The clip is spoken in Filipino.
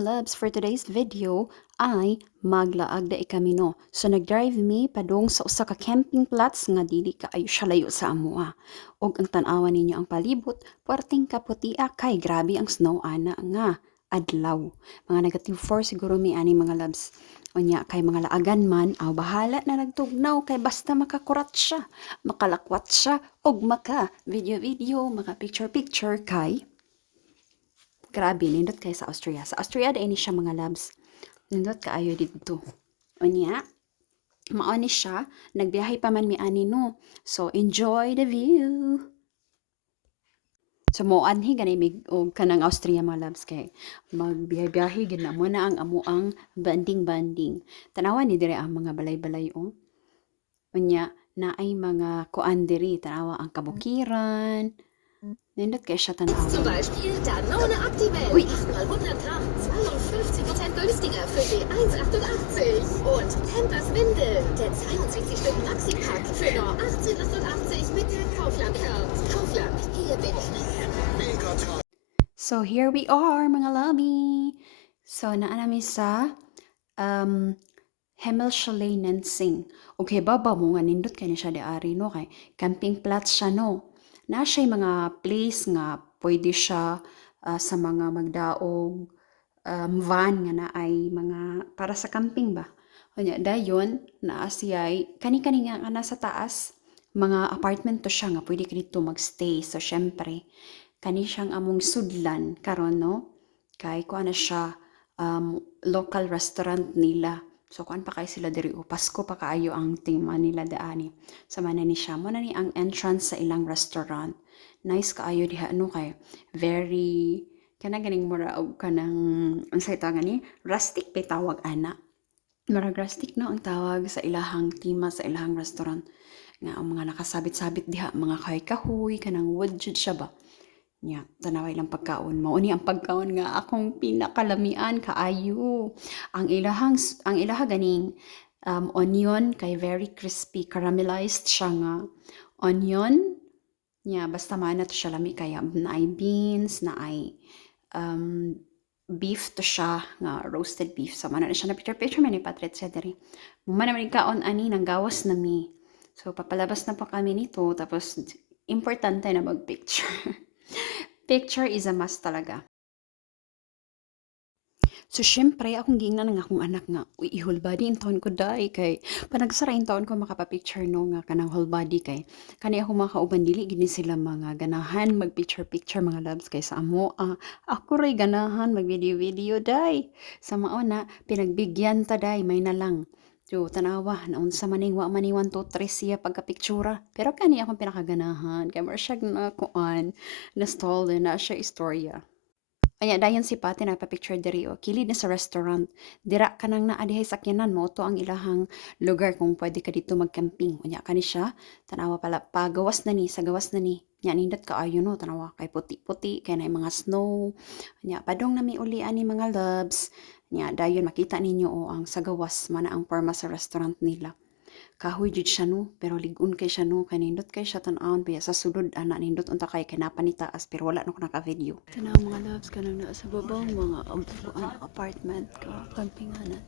mga loves, for today's video ay maglaag da kami no. So nagdrive mi padung sa usa ka camping plots nga dili kaayo siya layo sa amoa. Og ang tan-awan ninyo ang palibot, puwerteng kaputia kay grabe ang snow ana nga adlaw. Mga -4 siguro mi ani mga loves. Unya kay mga laagan man, aw bahala na nagtugnaw kay basta makakurat siya, makalakwat siya og maka video-video, maka picture-picture kay grabe, nindot kay sa Austria. Sa Austria, dahil ni siya mga labs. Nindot kaayo dito. O niya, maoni siya. Nagbiyahe pa man mi ani no. So, enjoy the view. So, moanhi gani mig og kanang Austria mga labs kay magbiyahe-biyahe gid na mo na ang amuang banding-banding. Tanawan ni dire ang mga balay-balay o. Unya, na ay mga kuan diri, tanawa ang kabukiran. Nindot kay siya tanawa. Zum Beispiel Danone Actimel. Uy. 8 mal 100 Gramm, 52% günstiger für die 1,88. Und Pampers Windeln, der 62 Stück Maxi-Pack für nur 18,88 mit der Kaufland-Card. Kaufland, hier bin ich. So, here we are, mga lobby. So, naanami sa Hemel Chalet Nensing. Okay, baba mo nga nindot kay ni siya di ari no kay camping plots siya no. Na siya mga place nga pwede siya sa mga magdaog van nga na ay mga para sa camping ba. Unya dayon naa siya'y kani-kani nga nasa taas mga apartment to siya nga pwede ka dito magstay. So syempre kani siyang among sudlan karon no kay kuan na siya local restaurant nila. So kuan pa kay sila diri o Pasko pa kaayo ang tema nila daani. Sa man ni siya mo na ni ang entrance sa ilang restaurant. Nice kaayo diha ano kay very kana ganing mura og kanang unsay tawag ni rustic pa tawag ana. Murag rustic no ang tawag sa ilahang tema sa ilahang restaurant. Nga ang mga nakasabit-sabit diha mga kahoy kanang wood jud siya ba. Nya, tanaway lang pagkaon mo. Uni ang pagkaon nga akong pinakalamian kaayo. Ang ilaha ganing onion kay very crispy, caramelized siya nga onion. Nya, basta man na to siya lami kaya na ay beans, na ay beef to siya nga roasted beef. So man na siya na picture man ni Patret sa diri. Muma naman kaon ani nang gawas na mi. So papalabas na pa kami nito tapos importante na mag-picture. Picture is a must talaga. So, syempre, akong giingnan ng akong anak nga, uy, whole body in taon ko dai kay panagsara in taon ko makapapicture no nga kanang whole body kay kani ako makauban dili gini sila mga ganahan mag-picture mga loves kay sa amo ako ray ganahan mag-video dai sa mao na pinagbigyan ta dai may na lang. So, tanawa, naunsa maning wa mani 1, 2, 3 siya pagka-pictura. Pero kani akong pinakaganahan. Kaya more siya na kuan, na-stall na siya istorya. Anya dayon si Pati nagpa-picture diri o kilid na sa restaurant. Dira ka nang naa dihay sakyanan mo to ang ilahang lugar kung pwede ka dito mag-camping. Unya kani siya, tanawa pala pagawas na ni sa gawas na ni. Nya nindot kaayo no tanawa kay puti-puti kay na mga snow. Nya padong na mi uli ani mga loves. Nya dayon makita ninyo o ang sa gawas mana ang forma sa restaurant nila. Kahoy jud siya no, pero ligon kay siya no, kay nindot kay siya tan-awon biya sa sulod ana nindot unta kay kinapanitaas pero wala no ko naka-video. Tanaw mga loves kanang naa sa babaw mga apartment ka campinganan.